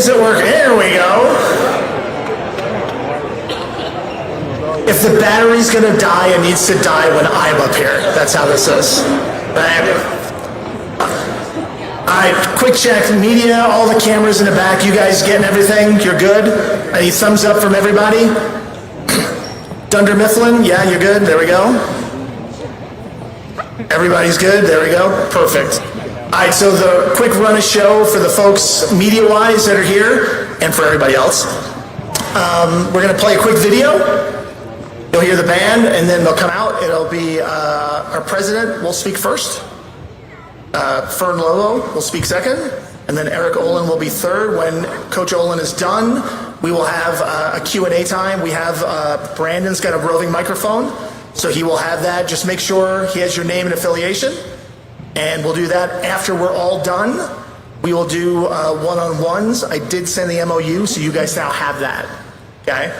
is it working? There we go. If the battery's gonna die, it needs to die when I'm up here. That's how this is. All right, quick check. Media, all the cameras in the back. You guys getting everything? You're good? Any thumbs up from everybody? Dunder Mifflin? Yeah, you're good. There we go. Everybody's good. There we go. Perfect. All right, so the quick run of show for the folks media-wise that are here and for everybody else. We're going to play a quick video. You'll hear the band, and then they'll come out. It'll be our president will speak first. Fern Lobo will speak second, and then Eric Olen will be third. When Coach Olen is done, we will have a Q&A time. We have Brandon's got a roving microphone, so he will have that. Just make sure he has your name and affiliation, and we'll do that after we're all done. We will do one-on-ones. I did send the MOU, so you guys now have that. Okay.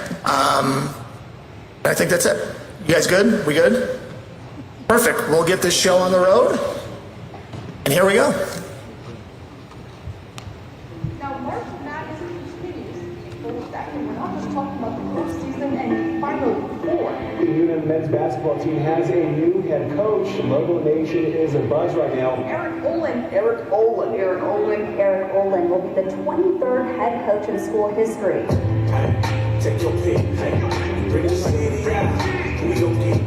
I think that's it. You guys good? We good? Perfect. We'll get this show on the road. And here we go. Now, March Madness continues to be full second. We're not just talking about the postseason and Final Four. The UNM men's basketball team has a new head coach. Lobo Nation is a buzz right now. Eric Olen will be the 23rd head coach in school history. Take your pick, bring us in, we don't get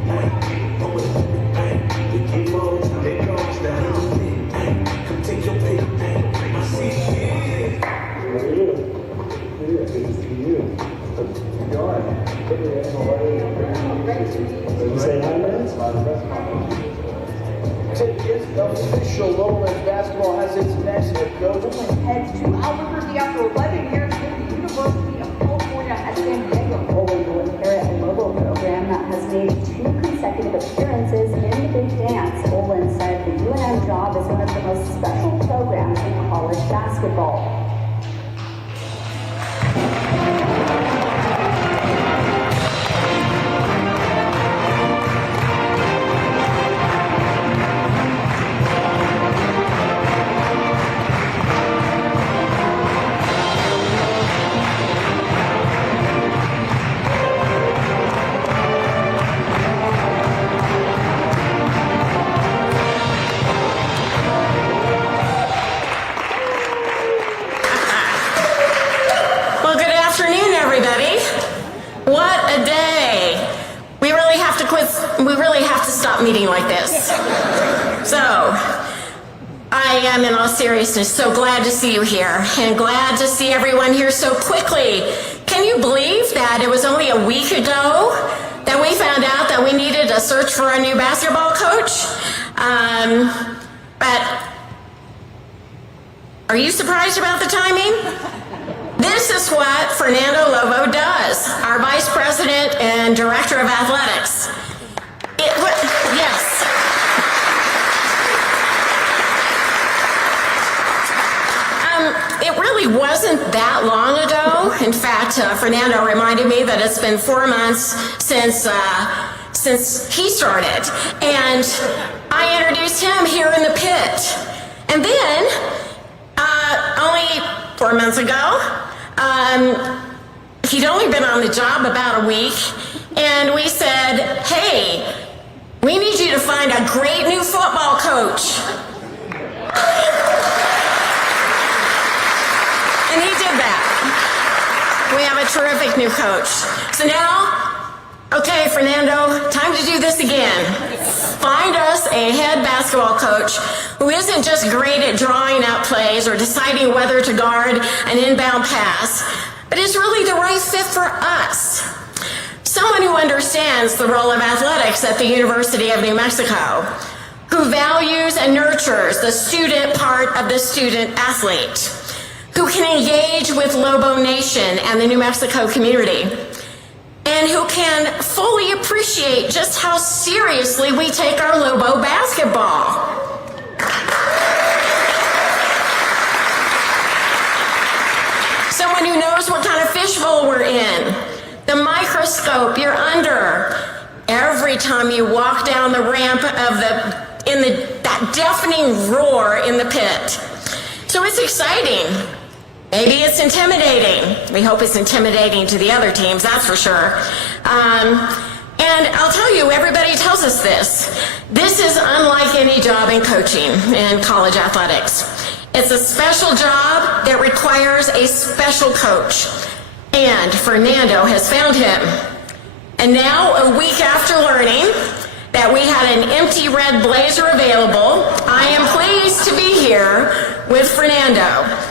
we keep on, it goes down. Come take your pick, I see it. What are you? Good to see you. Go on. Say hi, man. It's official. Lobo men's basketball has its next head coach. Olen heads to Albuquerque after 11 years with the University of California at San Diego. Olen will inherit a Lobo program that has made 2 consecutive appearances in the Big Dance. Olen said the UNM job is one of the most special programs in college basketball. Meeting like this. So, I am in all seriousness so glad to see you here and glad to see everyone here so quickly. Can you believe that it was only a week ago that we found out that we needed a search for a new basketball coach? But are you surprised about the timing? This is what Fernando Lobo does, our Vice President and Director of Athletics. Yes. It really wasn't that long ago. In fact, Fernando reminded me that it's been 4 months since he started. And I introduced him here in the pit. And then, only 4 months ago, he'd only been on the job about a week. And we said, hey, we need you to find a great new football coach. And he did that. We have a terrific new coach. So now, okay, Fernando, time to do this again. Find us a head basketball coach who isn't just great at drawing out plays or deciding whether to guard an inbound pass, but is really the right fit for us. Someone who understands the role of athletics at the University of New Mexico, who values and nurtures the student part of the student athlete, who can engage with Lobo Nation and the New Mexico community, and who can fully appreciate just how seriously we take our Lobo basketball. Someone who knows what kind of fishbowl we're in, the microscope you're under every time you walk down the ramp of that deafening roar in the pit. So it's exciting. Maybe it's intimidating. We hope it's intimidating to the other teams, that's for sure. And I'll tell you, everybody tells us this. This is unlike any job in coaching in college athletics. It's a special job that requires a special coach. And Fernando has found him. And now, a week after learning that we had an empty red blazer available, I am pleased to be here with Fernando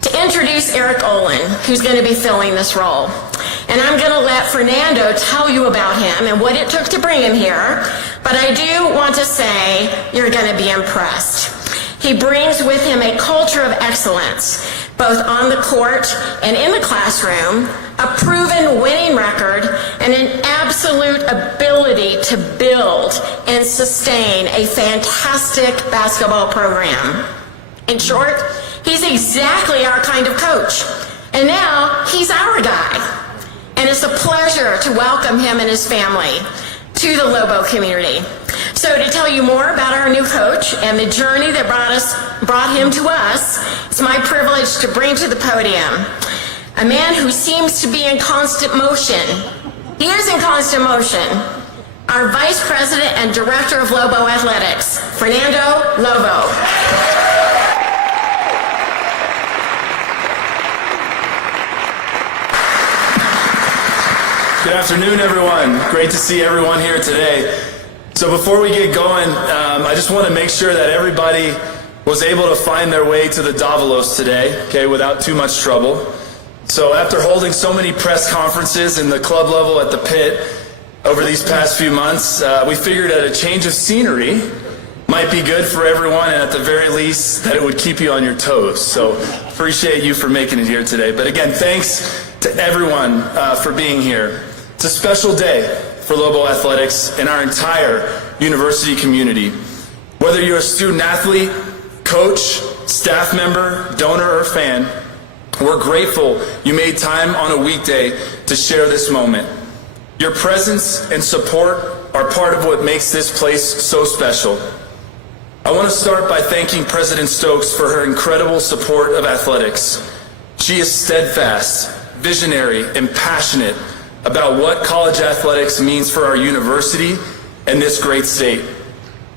to introduce Eric Olen, who's going to be filling this role. And I'm going to let Fernando tell you about him and what it took to bring him here, but I do want to say you're going to be impressed. He brings with him a culture of excellence, both on the court and in the classroom, a proven winning record, and an absolute ability to build and sustain a fantastic basketball program. In short, he's exactly our kind of coach. And now, he's our guy. And it's a pleasure to welcome him and his family to the Lobo community. So to tell you more about our new coach and the journey that brought him to us, it's my privilege to bring to the podium a man who seems to be in constant motion. He is in constant motion. Our Vice President and Director of Lobo Athletics, Fernando Lobo. Good afternoon, everyone. Great to see everyone here today. So before we get going, I just want to make sure that everybody was able to find their way to the Davalos today, okay, without too much trouble. So after holding so many press conferences in the club level at the pit over these past few months, we figured that a change of scenery might be good for everyone, and at the very least, that it would keep you on your toes. So appreciate you for making it here today. But again, thanks to everyone for being here. It's a special day for Lobo Athletics and our entire university community. Whether you're a student athlete, coach, staff member, donor, or fan, we're grateful you made time on a weekday to share this moment. Your presence and support are part of what makes this place so special. I want to start by thanking President Stokes for her incredible support of athletics. She is steadfast, visionary, and passionate about what college athletics means for our university and this great state.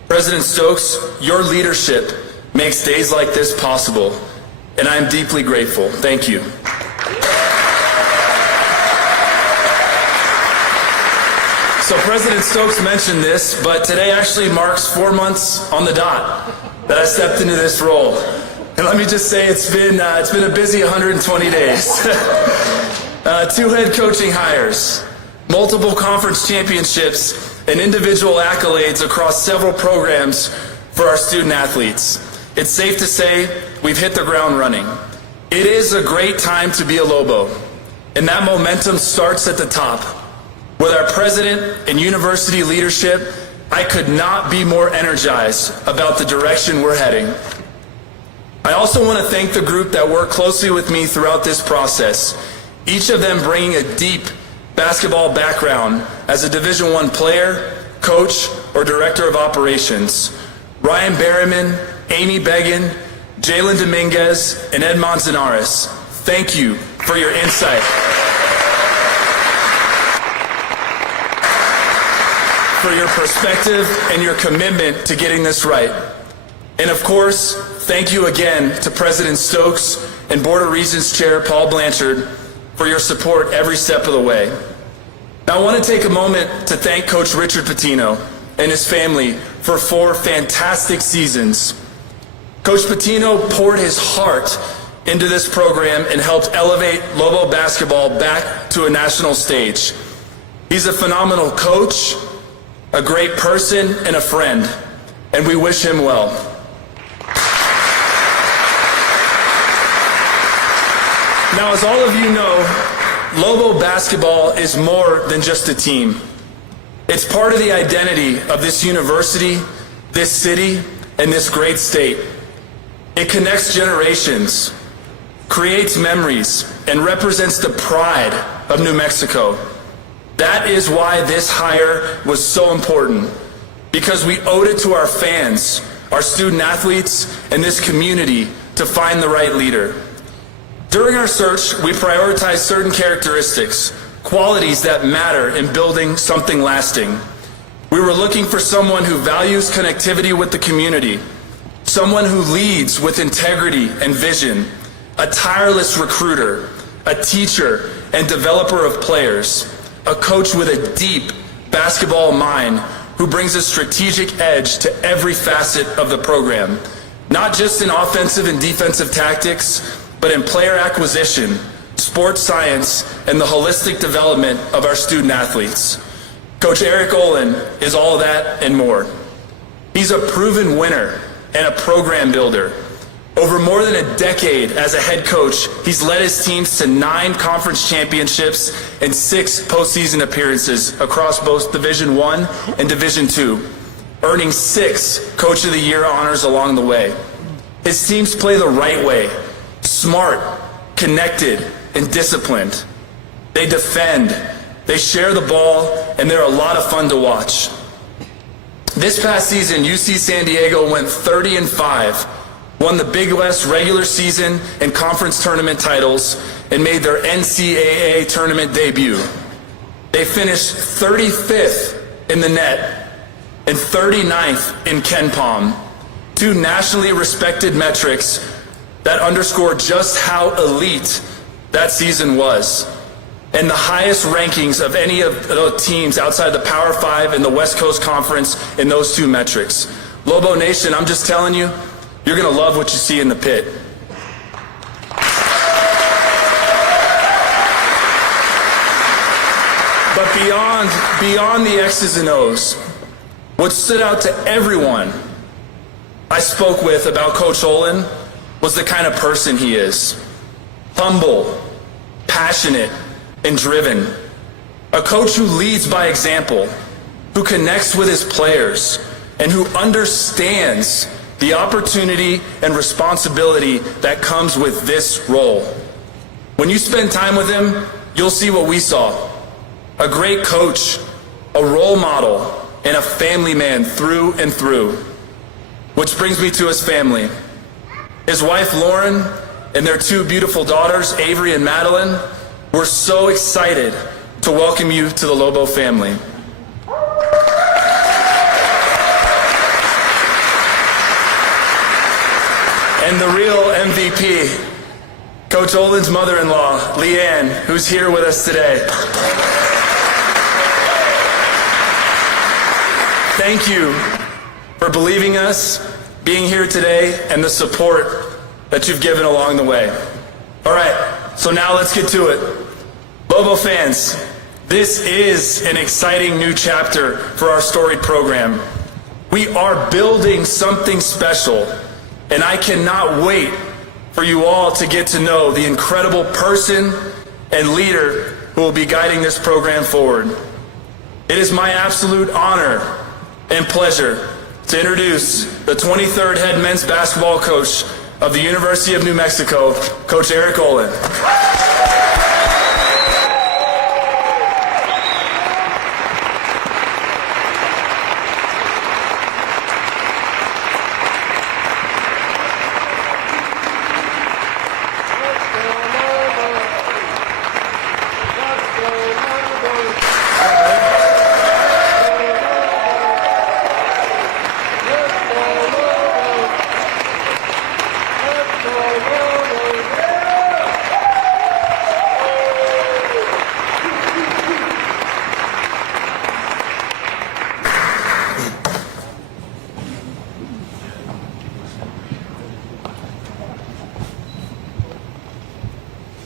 President Stokes, your leadership makes days like this possible, and I am deeply grateful. Thank you. So President Stokes mentioned this, but today actually marks 4 months on the dot that I stepped into this role. And let me just say it's been a busy 120 days. 2 head coaching hires, multiple conference championships, and individual accolades across several programs for our student athletes. It's safe to say we've hit the ground running. It is a great time to be a Lobo, and that momentum starts at the top. With our president and university leadership, I could not be more energized about the direction we're heading. I also want to thank the group that worked closely with me throughout this process, each of them bringing a deep basketball background as a Division I player, coach, or director of operations. Ryan Berryman, Amy Began, Jalen Dominguez, and Ed Manzanares, thank you for your insight. For your perspective and your commitment to getting this right. And of course, thank you again to President Stokes and Board of Regents Chair Paul Blanchard for your support every step of the way. Now I want to take a moment to thank Coach Richard Pitino and his family for 4 fantastic seasons. Coach Pitino poured his heart into this program and helped elevate Lobo basketball back to a national stage. He's a phenomenal coach, a great person, and a friend, and we wish him well. Now, as all of you know, Lobo basketball is more than just a team. It's part of the identity of this university, this city, and this great state. It connects generations, creates memories, and represents the pride of New Mexico. That is why this hire was so important, because we owed it to our fans, our student athletes, and this community to find the right leader. During our search, we prioritized certain characteristics, qualities that matter in building something lasting. We were looking for someone who values connectivity with the community, someone who leads with integrity and vision, a tireless recruiter, a teacher and developer of players, a coach with a deep basketball mind who brings a strategic edge to every facet of the program, not just in offensive and defensive tactics, but in player acquisition, sports science, and the holistic development of our student athletes. Coach Eric Olen is all of that and more. He's a proven winner and a program builder. Over more than a decade as a head coach, he's led his teams to 9 conference championships and 6 postseason appearances across both Division I and Division II, earning 6 Coach of the Year honors along the way. His teams play the right way, smart, connected, and disciplined. They defend, they share the ball, and they're a lot of fun to watch. This past season, UC San Diego went 30-5, won the Big West regular season and conference tournament titles, and made their NCAA tournament debut. They finished 35th in the net and 39th in KenPom, 2 nationally respected metrics that underscore just how elite that season was, and the highest rankings of any of the teams outside the Power 5 and the West Coast Conference in those 2 metrics. Lobo Nation, I'm just telling you, you're going to love what you see in the pit. But beyond the X's and O's, what stood out to everyone I spoke with about Coach Olen was the kind of person he is. Humble, passionate, and driven. A coach who leads by example, who connects with his players, and who understands the opportunity and responsibility that comes with this role. When you spend time with him, you'll see what we saw. A great coach, a role model, and a family man through and through. Which brings me to his family. His wife, Lauren, and their 2 beautiful daughters, Avery and Madeline, we're so excited to welcome you to the Lobo family. And the real MVP, Coach Olen's mother-in-law, Leanne, who's here with us today. Thank you for believing us, being here today, and the support that you've given along the way. All right, so now let's get to it. Lobo fans, this is an exciting new chapter for our storied program. We are building something special, and I cannot wait for you all to get to know the incredible person and leader who will be guiding this program forward. It is my absolute honor and pleasure to introduce the 23rd head men's basketball coach of the University of New Mexico, Coach Eric Olen.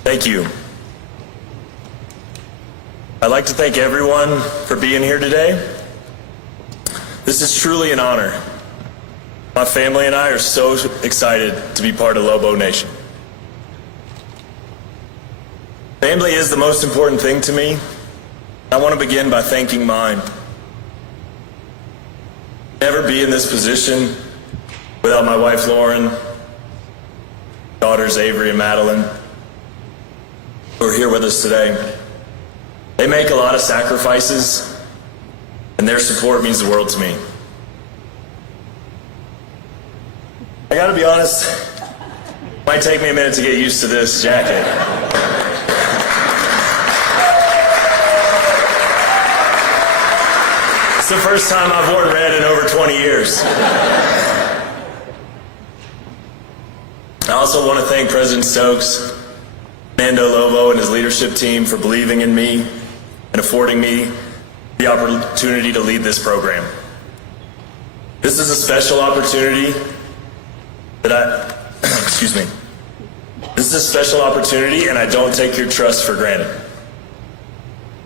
Thank you. I'd like to thank everyone for being here today. This is truly an honor. My family and I are so excited to be part of Lobo Nation. Family is the most important thing to me. I want to begin by thanking mine. Never be in this position without my wife Lauren, daughters Avery and Madeline, who are here with us today. They make a lot of sacrifices, and their support means the world to me. I gotta be honest, Might take me a minute to get used to this jacket. It's the first time I've worn red in over 20 years. I also want to thank President Stokes, Mexico Lobo, and his leadership team for believing in me and affording me the opportunity to lead this program. This is a special opportunity excuse me. This is a special opportunity, and I don't take your trust for granted.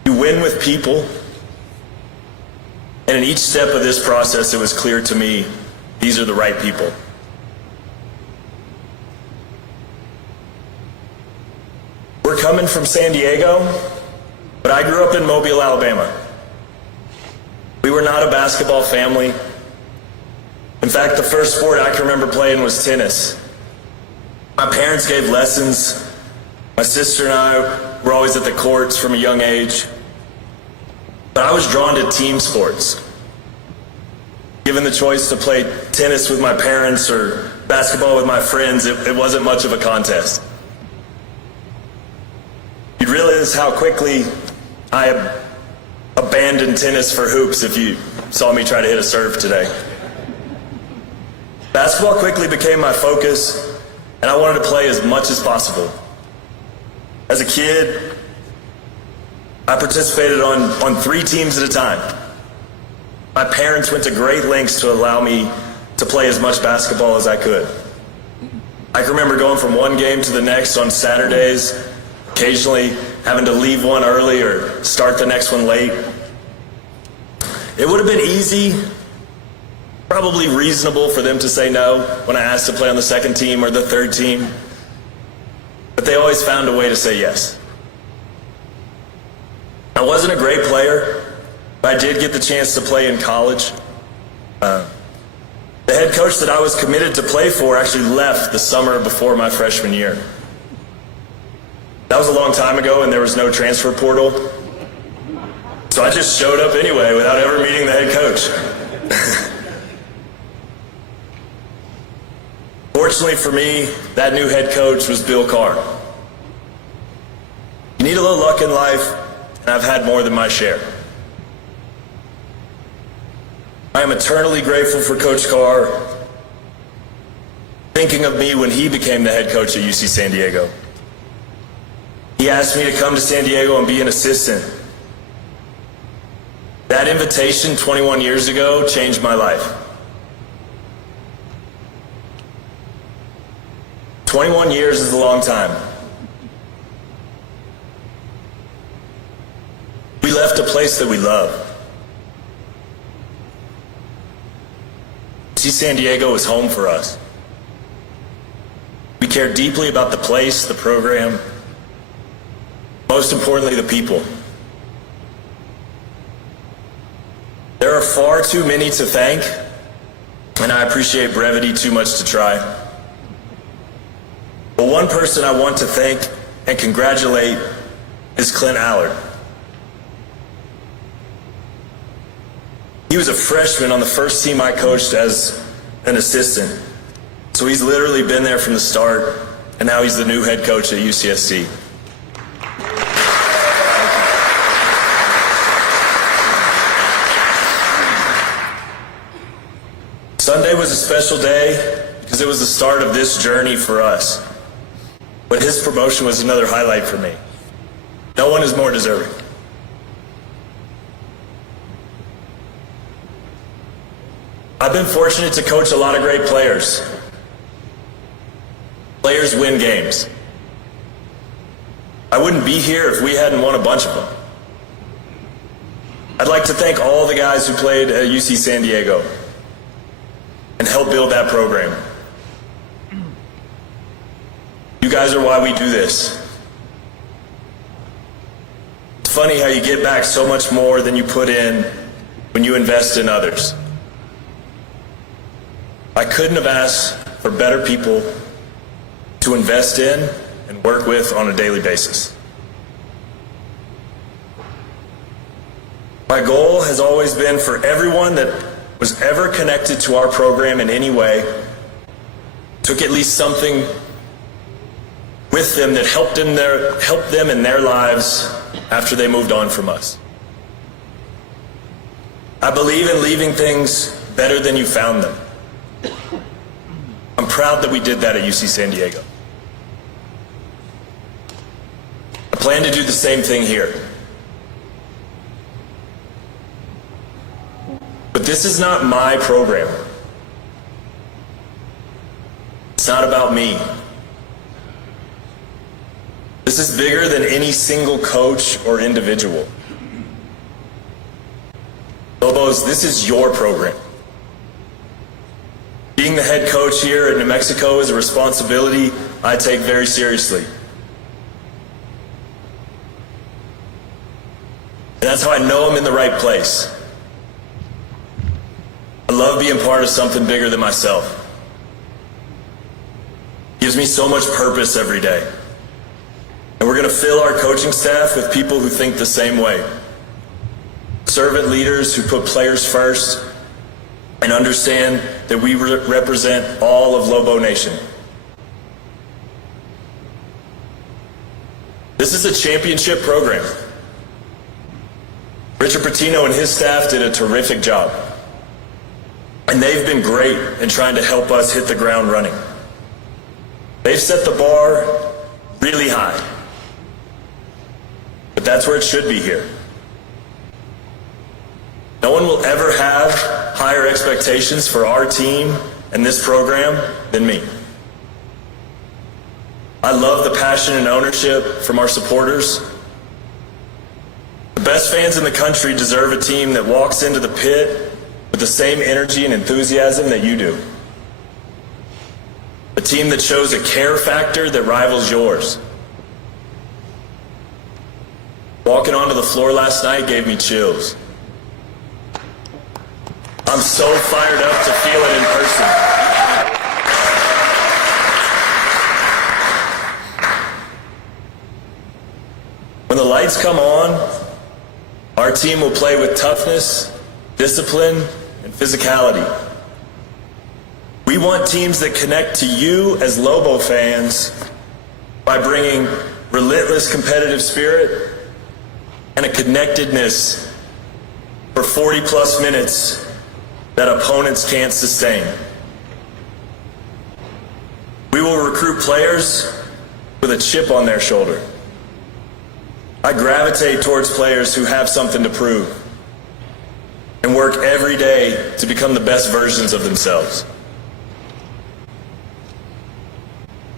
You win with people, and in each step of this process, it was clear to me these are the right people. We're coming from San Diego, but I grew up in Mobile, Alabama. We were not a basketball family. In fact, the first sport I can remember playing was tennis. My parents gave lessons. My sister and I were always at the courts from a young age. But I was drawn to team sports. Given the choice to play tennis with my parents or basketball with my friends, it wasn't much of a contest. You'd realize how quickly I abandoned tennis for hoops if you saw me try to hit a serve today. Basketball quickly became my focus, and I wanted to play as much as possible. As a kid, I participated on 3 teams at a time. My parents went to great lengths to allow me to play as much basketball as I could. I can remember going from one game to the next on Saturdays, occasionally having to leave one early or start the next one late. It would have been easy, probably reasonable for them to say no when I asked to play on the second team or the third team, but they always found a way to say yes. I wasn't a great player, but I did get the chance to play in college. The head coach that I was committed to play for actually left the summer before my freshman year. That was a long time ago, and there was no transfer portal. So I just showed up anyway without ever meeting the head coach. Fortunately for me, that new head coach was Bill Carr. You need a little luck in life, and I've had more than my share. I am eternally grateful for Coach Carr thinking of me when he became the head coach at UC San Diego. He asked me to come to San Diego and be an assistant. That invitation 21 years ago changed my life. 21 years is a long time. We left a place that we love. UC San Diego is home for us. We care deeply about the place, the program, most importantly, the people. There are far too many to thank, and I appreciate brevity too much to try. But one person I want to thank and congratulate is Clint Allard. He was a freshman on the first team I coached as an assistant. So he's literally been there from the start, and now he's the new head coach at UCSC. Sunday was a special day because it was the start of this journey for us. But his promotion was another highlight for me. No one is more deserving. I've been fortunate to coach a lot of great players. Players win games. I wouldn't be here if we hadn't won a bunch of them. I'd like to thank all the guys who played at UC San Diego and helped build that program. You guys are why we do this. It's funny how you get back so much more than you put in when you invest in others. I couldn't have asked for better people to invest in and work with on a daily basis. My goal has always been for everyone that was ever connected to our program in any way, took at least something with them that helped them in their lives after they moved on from us. I believe in leaving things better than you found them. I'm proud that we did that at UC San Diego. I plan to do the same thing here. But this is not my program. It's not about me. This is bigger than any single coach or individual. Lobos, this is your program. Being the head coach here at New Mexico is a responsibility I take very seriously. And that's how I know I'm in the right place. I love being part of something bigger than myself. It gives me so much purpose every day. And we're going to fill our coaching staff with people who think the same way. Servant leaders who put players first and understand that we represent all of Lobo Nation. This is a championship program. Richard Patino and his staff did a terrific job. And they've been great in trying to help us hit the ground running. They've set the bar really high. But that's where it should be here. No one will ever have higher expectations for our team and this program than me. I love the passion and ownership from our supporters. The best fans in the country deserve a team that walks into the pit with the same energy and enthusiasm that you do. A team that shows a care factor that rivals yours. Walking onto the floor last night gave me chills. I'm so fired up to feel it in person. When the lights come on, our team will play with toughness, discipline, and physicality. We want teams that connect to you as Lobo fans by bringing relentless competitive spirit and a connectedness for 40-plus minutes that opponents can't sustain. We will recruit players with a chip on their shoulder. I gravitate towards players who have something to prove and work every day to become the best versions of themselves.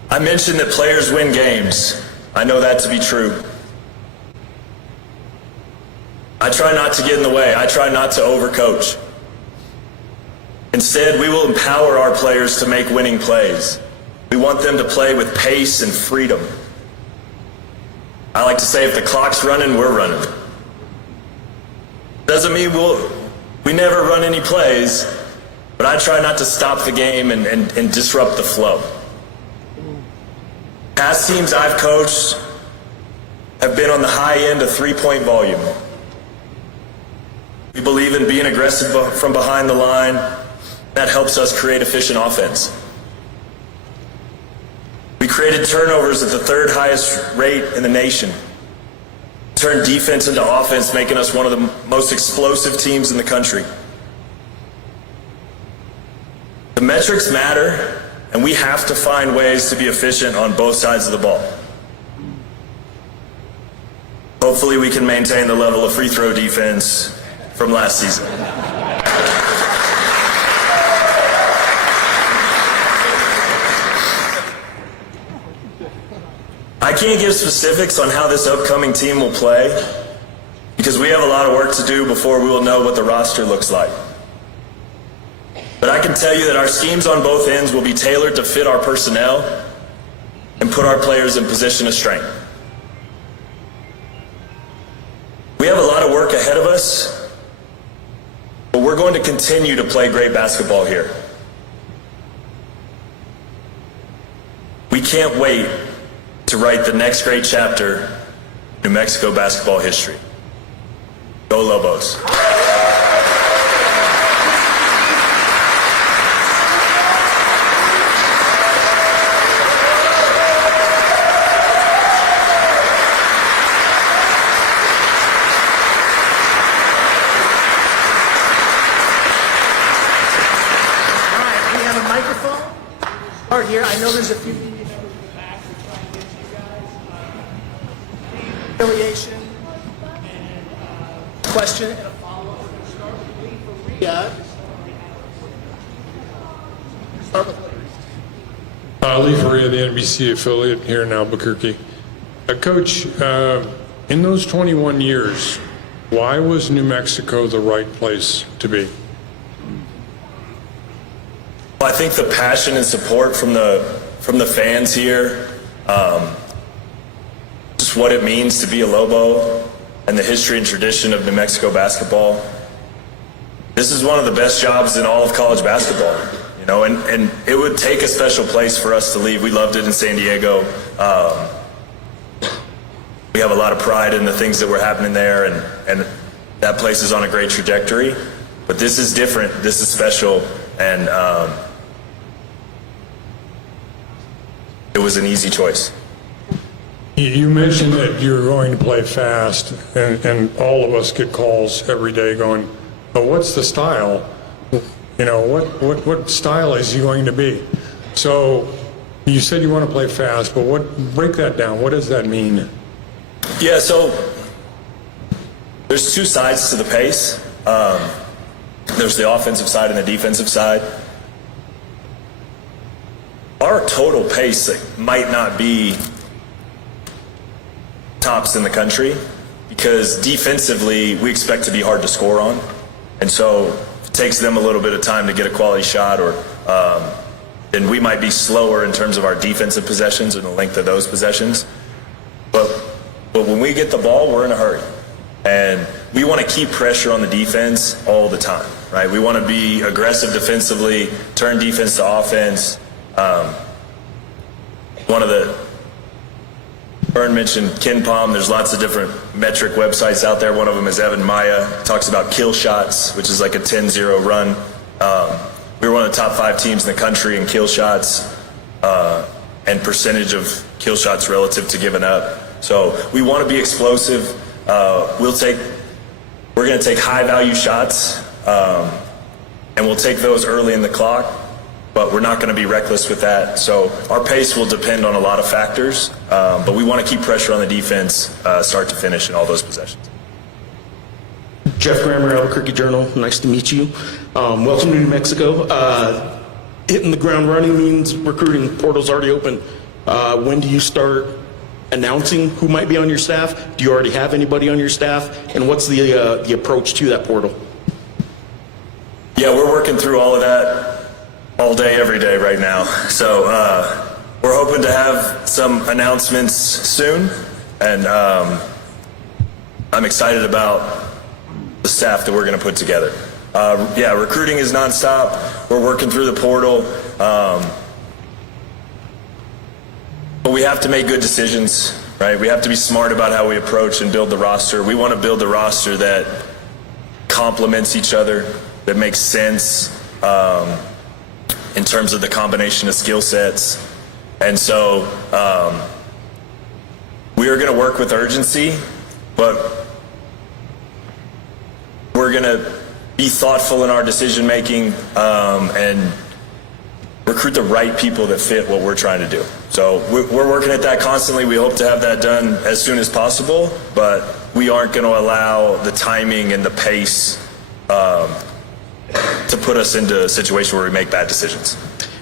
I mentioned that players win games. I know that to be true. I try not to get in the way. I try not to overcoach. Instead, we will empower our players to make winning plays. We want them to play with pace and freedom. I like to say if the clock's running, we're running. Doesn't mean we never run any plays, but I try not to stop the game and disrupt the flow. Past teams I've coached have been on the high end of three-point volume. We believe in being aggressive from behind the line. That helps us create efficient offense. We created turnovers at the third highest rate in the nation. Turned defense into offense, making us one of the most explosive teams in the country. The metrics matter, and we have to find ways to be efficient on both sides of the ball. Hopefully we can maintain the level of free throw defense from last season. I can't give specifics on how this upcoming team will play because we have a lot of work to do before we will know what the roster looks like. But I can tell you that our schemes on both ends will be tailored to fit our personnel and put our players in position of strength. We have a lot of work ahead of us, but we're going to continue to play great basketball here. We can't wait to write the next great chapter in New Mexico basketball history. Go Lobos. know there's a few media members in the back who try and get to you guys. Affiliation and question and a follow-up. We're going to start with Lee Faria. Start with Lee. Lee Faria, the NBC affiliate here in Albuquerque. Coach, in those 21 years, why was New Mexico the right place to be? Well, I think the passion and support from the fans here, just what it means to be a Lobo, and the history and tradition of New Mexico basketball. This is one of the best jobs in all of college basketball, you know, and it would take a special place for us to leave. We loved it in San Diego. We have a lot of pride in the things that were happening there, and that place is on a great trajectory. But this is different. This is special, and it was an easy choice. You mentioned that you're going to play fast, and all of us get calls every day going, "Oh, what's the style? You know, what style is he going to be?" So you said you want to play fast, but break that down. What does that mean? Yeah, so there's two sides to the pace. There's the offensive side and the defensive side. Our total pace might not be tops in the country because defensively we expect to be hard to score on, and so it takes them a little bit of time to get a quality shot, or then we might be slower in terms of our defensive possessions and the length of those possessions. But when we get the ball, we're in a hurry, and we want to keep pressure on the defense all the time, right? We want to be aggressive defensively, turn defense to offense. Vern mentioned KenPom. There's lots of different metric websites out there. One of them is Evan Maya. Talks about kill shots, which is like a 10-0 run. We were one of the top 5 teams in the country in kill shots and percentage of kill shots relative to giving up. So we want to be explosive. We're going to take high-value shots, and we'll take those early in the clock. But we're not going to be reckless with that. So our pace will depend on a lot of factors, but we want to keep pressure on the defense, start to finish in all those possessions. Jeff Grammer, Albuquerque Journal. Nice to meet you. Welcome to New Mexico. Hitting the ground running means recruiting portal's already open. When do you start announcing who might be on your staff? Do you already have anybody on your staff? And what's the approach to that portal? Yeah, we're working through all of that all day, every day right now. So we're hoping to have some announcements soon, and I'm excited about the staff that we're going to put together. Yeah, recruiting is nonstop. We're working through the portal, but we have to make good decisions, right? We have to be smart about how we approach and build the roster. We want to build a roster that complements each other, that makes sense in terms of the combination of skill sets. And so we are going to work with urgency, but we're going to be thoughtful in our decision making and recruit the right people that fit what we're trying to do. So we're working at that constantly. We hope to have that done as soon as possible, but we aren't going to allow the timing and the pace to put us into a situation where we make bad decisions.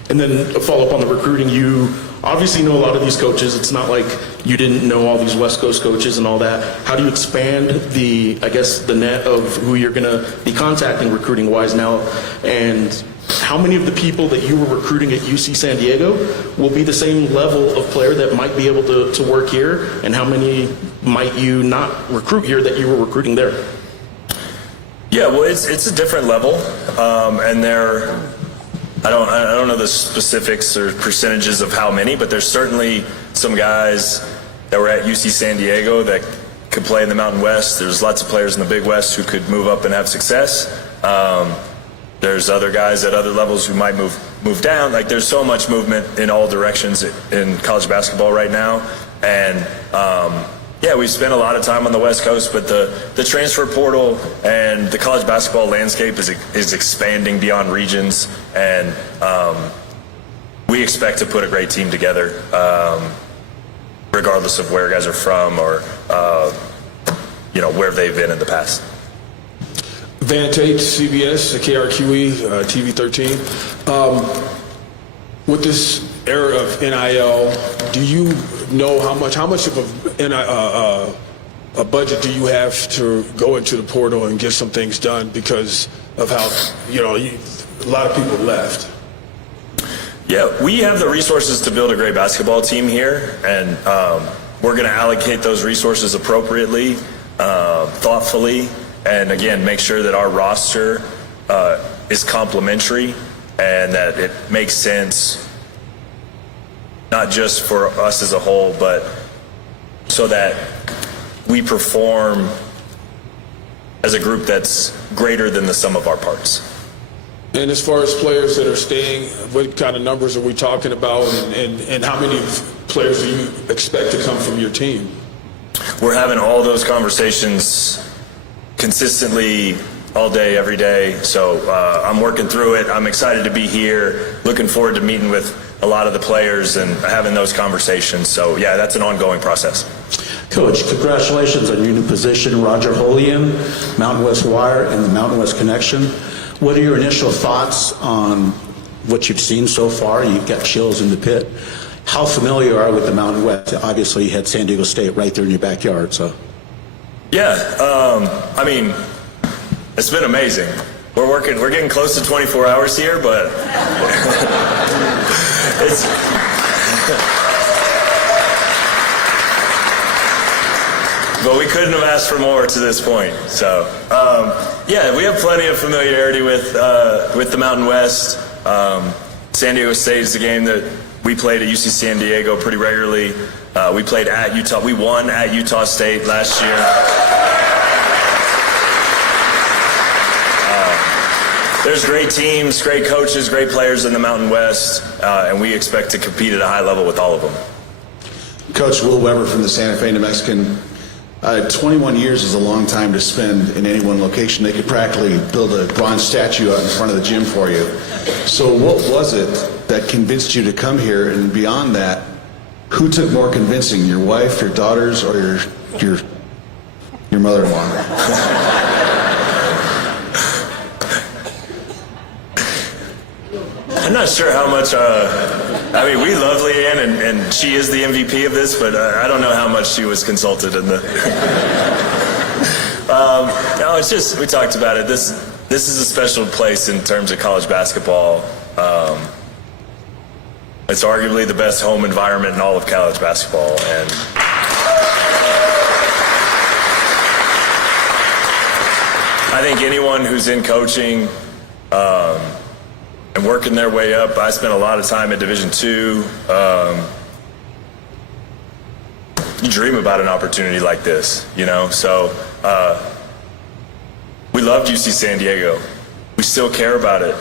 And then a follow-up on the recruiting. You obviously know a lot of these coaches. It's not like you didn't know all these West Coast coaches and all that. How do you expand the net of who you're going to be contacting recruiting-wise now? And how many of the people that you were recruiting at UC San Diego will be the same level of player that might be able to work here? And how many might you not recruit here that you were recruiting there? Yeah, well, it's a different level, and I don't know the specifics or percentages of how many, but there's certainly some guys that were at UC San Diego that could play in the Mountain West. There's lots of players in the Big West who could move up and have success. There's other guys at other levels who might move down. Like, there's so much movement in all directions in college basketball right now, and yeah, we've spent a lot of time on the West Coast, but the transfer portal and the college basketball landscape is expanding beyond regions, and we expect to put a great team together, regardless of where guys are from or where they've been in the past. Van Tate, CBS, KRQE, TV 13. With this era of NIL, do you know how much of a budget do you have to go into the portal and get some things done because of how, a lot of people left? Yeah, we have the resources to build a great basketball team here, and we're going to allocate those resources appropriately, thoughtfully, and again, make sure that our roster is complementary and that it makes sense, not just for us as a whole, but so that we perform as a group that's greater than the sum of our parts. And as far as players that are staying, what kind of numbers are we talking about, and how many players do you expect to come from your team? We're having all those conversations consistently all day, every day. So I'm working through it. I'm excited to be here, looking forward to meeting with a lot of the players and having those conversations. So yeah, that's an ongoing process. Coach, congratulations on your new position. Roger Holian, Mountain West Wire and the Mountain West Connection. What are your initial thoughts on what you've seen so far? You've got chills in the pit. How familiar are you with the Mountain West? Obviously, you had San Diego State right there in your backyard. So, yeah, I mean, it's been amazing. We're getting close to 24 hours here, but it's. But we couldn't have asked for more to this point. So, yeah, we have plenty of familiarity with the Mountain West. San Diego State is the game that we played at UC San Diego pretty regularly. We played at Utah. We won at Utah State last year. There's great teams, great coaches, great players in the Mountain West, and we expect to compete at a high level with all of them. Coach Will Weber from the Santa Fe New Mexican. 21 years is a long time to spend in any one location. They could practically build a bronze statue out in front of the gym for you. So what was it that convinced you to come here? And beyond that, who took more convincing, your wife, your daughters, or your mother-in-law? I'm not sure how much, I mean, we love Leanne, and she is the MVP of this, but I don't know how much she was consulted in the... No, it's just, we talked about it. This is a special place in terms of college basketball. It's arguably the best home environment in all of college basketball, and I think anyone who's in coaching and working their way up, I spent a lot of time at Division II. You dream about an opportunity like this, you know? So we loved UC San Diego. We still care about it.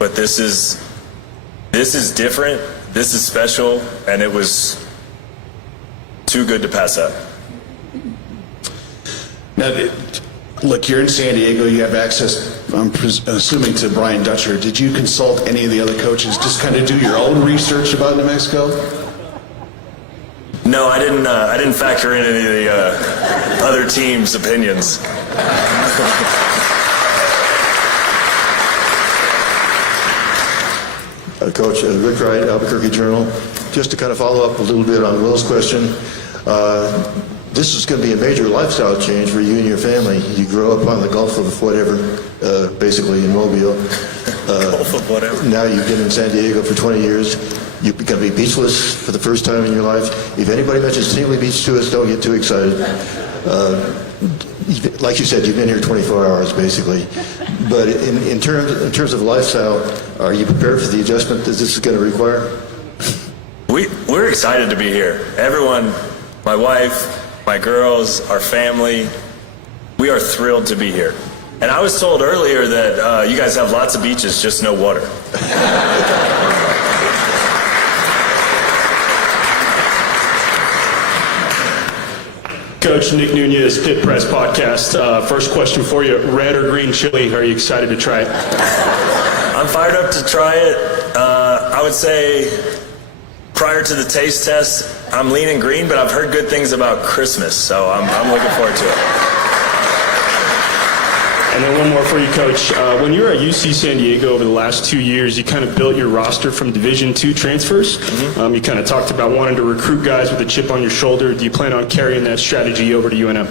But this is different. This is special, and it was too good to pass up. Now, look, you're in San Diego. You have access, I'm assuming, to Brian Dutcher. Did you consult any of the other coaches? Just kind of do your own research about New Mexico? No, I didn't factor in any of the other teams' opinions. Coach, Rick Wright, Albuquerque Journal. Just to kind of follow up a little bit on Will's question, this is going to be a major lifestyle change for you and your family. You grow up on the Gulf of whatever, basically in Mobile. Gulf of whatever. Now you've been in San Diego for 20 years. You're going to be beachless for the first time in your life. If anybody mentions Sealy Beach to us, don't get too excited. Like you said, you've been here 24 hours basically. But in terms of lifestyle, are you prepared for the adjustment that this is going to require? We're excited to be here. Everyone, my wife, my girls, our family, we are thrilled to be here. And I was told earlier that you guys have lots of beaches, just no water. Coach Nick Nunez, Pit Press Podcast. First question for you, red or green chili? Are you excited to try it? I'm fired up to try it. I would say prior to the taste test, I'm leaning green, but I've heard good things about Christmas, so I'm looking forward to it. And then one more for you, Coach. When you were at UC San Diego over the last 2 years, you kind of built your roster from Division II transfers. You kind of talked about wanting to recruit guys with a chip on your shoulder. Do you plan on carrying that strategy over to UNM?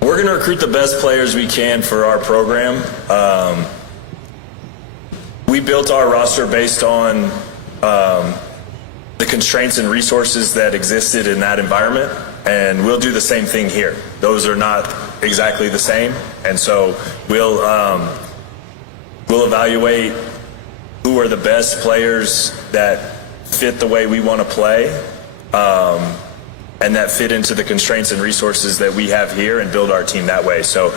We're going to recruit the best players we can for our program. We built our roster based on the constraints and resources that existed in that environment, and we'll do the same thing here. Those are not exactly the same, and so we'll evaluate who are the best players that fit the way we want to play, and that fit into the constraints and resources that we have here, and build our team that way. So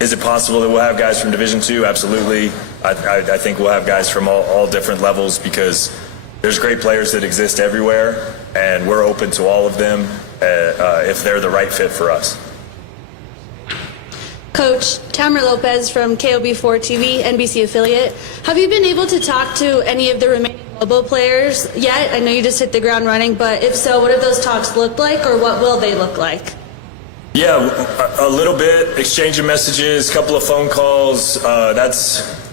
is it possible that we'll have guys from Division II? Absolutely. I think we'll have guys from all different levels, because there's great players that exist everywhere, and we're open to all of them if they're the right fit for us. Coach, Tamara Lopez from KOB4 TV, NBC affiliate. Have you been able to talk to any of the remaining Lobo players yet? I know you just hit the ground running, but if so, what have those talks looked like, or what will they look like? Yeah, a little bit, exchanging messages, a couple of phone calls. That's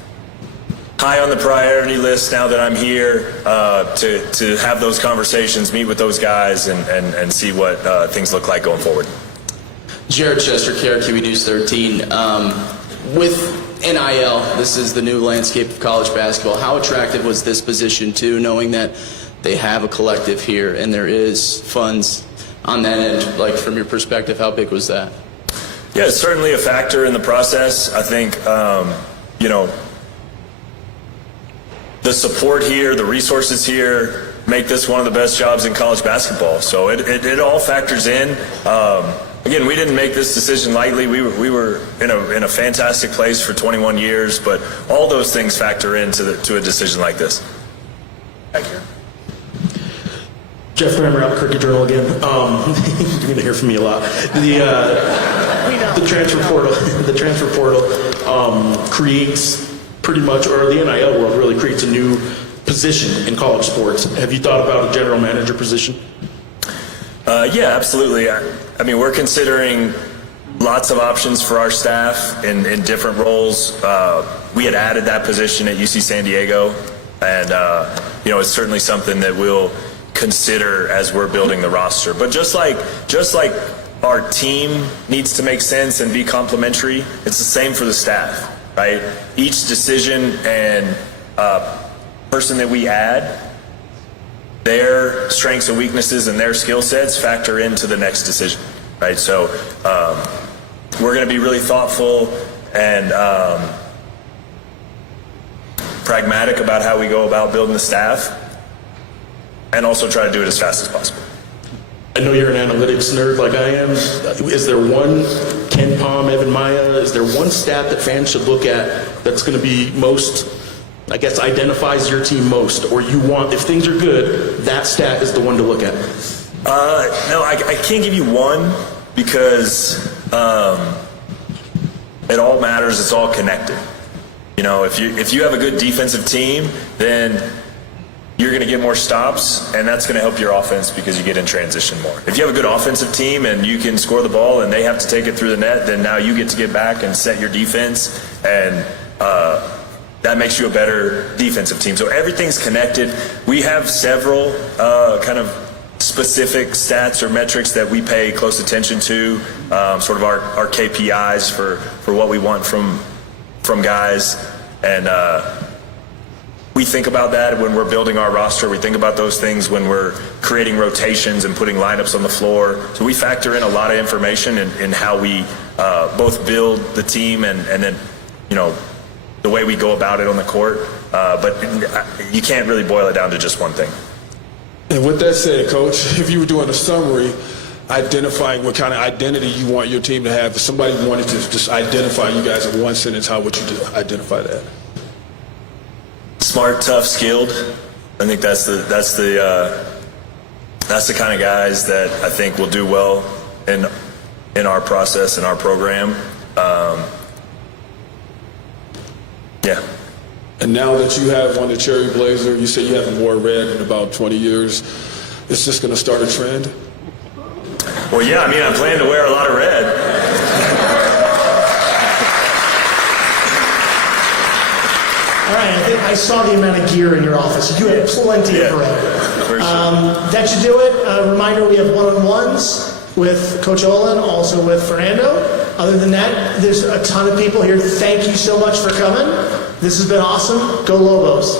high on the priority list now that I'm here, to have those conversations, meet with those guys, and see what things look like going forward. Jared Chester, KRQB News 13. With NIL, this is the new landscape of college basketball. How attractive was this position too, knowing that they have a collective here and there is funds on that end? Like, from your perspective, how big was that? Yeah, it's certainly a factor in the process. I think, the support here, the resources here make this one of the best jobs in college basketball. So it all factors in. Again, we didn't make this decision lightly. We were in a fantastic place for 21 years, but all those things factor into a decision like this. Thank you. Jeff Kramer, Albuquerque Journal again. You're going to hear from me a lot. The transfer portal creates pretty much, or the NIL world really creates a new position in college sports. Have you thought about a general manager position? Yeah, absolutely. I mean, we're considering lots of options for our staff in different roles. We had added that position at UC San Diego, and it's certainly something that we'll consider as we're building the roster. But just like our team needs to make sense and be complementary, it's the same for the staff, right? Each decision and person that we add, their strengths and weaknesses and their skill sets factor into the next decision, right? So we're going to be really thoughtful and pragmatic about how we go about building the staff, and also try to do it as fast as possible. I know you're an analytics nerd like I am. Is there one, Ken Palm, Evan Maya, is there one stat that fans should look at that's going to be most, I guess, identifies your team most, or you want, if things are good, that stat is the one to look at? No, I can't give you one, because it all matters. It's all connected. If you have a good defensive team, then you're going to get more stops, and that's going to help your offense because you get in transition more. If you have a good offensive team and you can score the ball and they have to take it through the net, then now you get to get back and set your defense, and that makes you a better defensive team. So everything's connected. We have several kind of specific stats or metrics that we pay close attention to, sort of our KPIs for what we want from guys, and we think about that when we're building our roster. We think about those things when we're creating rotations and putting lineups on the floor. So we factor in a lot of information in how we both build the team and then, the way we go about it on the court. But you can't really boil it down to just one thing. And with that said, Coach, if you were doing a summary, identifying what kind of identity you want your team to have, if somebody wanted to just identify you guys in one sentence, how would you identify that? Smart, tough, skilled. I think that's the kind of guys that I think will do well in our process, in our program. Yeah. And now that you have on the cherry blazer, you say you haven't worn red in about 20 years, it's just going to start a trend? Well, yeah, I mean, I plan to wear a lot of red. All right, I think I saw the amount of gear in your office. You had plenty of red. For sure. That should do it. A reminder, we have one-on-ones with Coach Olen, also with Fernando. Other than that, there's a ton of people here. Thank you so much for coming. This has been awesome. Go Lobos.